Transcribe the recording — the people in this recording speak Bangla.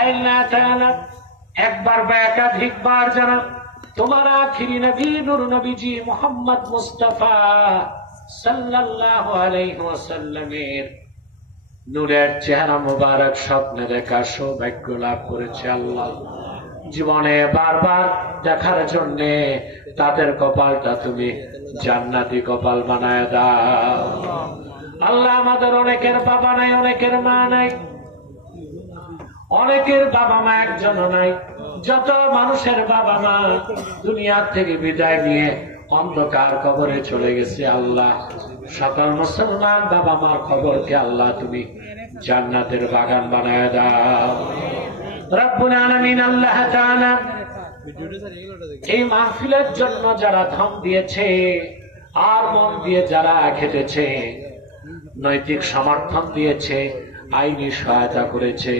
আল্লাহ তাআলা একবার বা একাধিকবার যারা তোমার আখিরি নবী নূর নবীজি মুহাম্মদ মুস্তাফা সাল্লাল্লাহু আলাইহি ওয়াসাল্লামের নূরের চেহারা মুবারক স্বপ্নে দেখার সৌভাগ্য লাভ করেছে আল্লাহ, জীবনে বারবার দেখার জন্য তাদের কপালটা তুমি জান্নাতি কপাল বানায় দাও আল্লাহ। আমাদের অনেকের বাবা নাই, অনেকের মা নাই, অনেকের বাবা মা একজনও নাই। যত মানুষের বাবা মা দুনিয়া থেকে বিদায় নিয়ে অন্ধকার কবরে চলে গেছে আল্লাহ, সকল মুসলমান বাবা মার খবরকে আল্লাহ তুমি জান্নাতের বাগান বানায় দাও রব্বুল আলামিন। আল্লাহ তাআলা এই মাহফিলের জন্য যারা ধন দিয়েছে আর মন দিয়ে যারা খেটেছে, নৈতিক সমর্থন দিয়েছে, আইনি সহায়তা করেছে,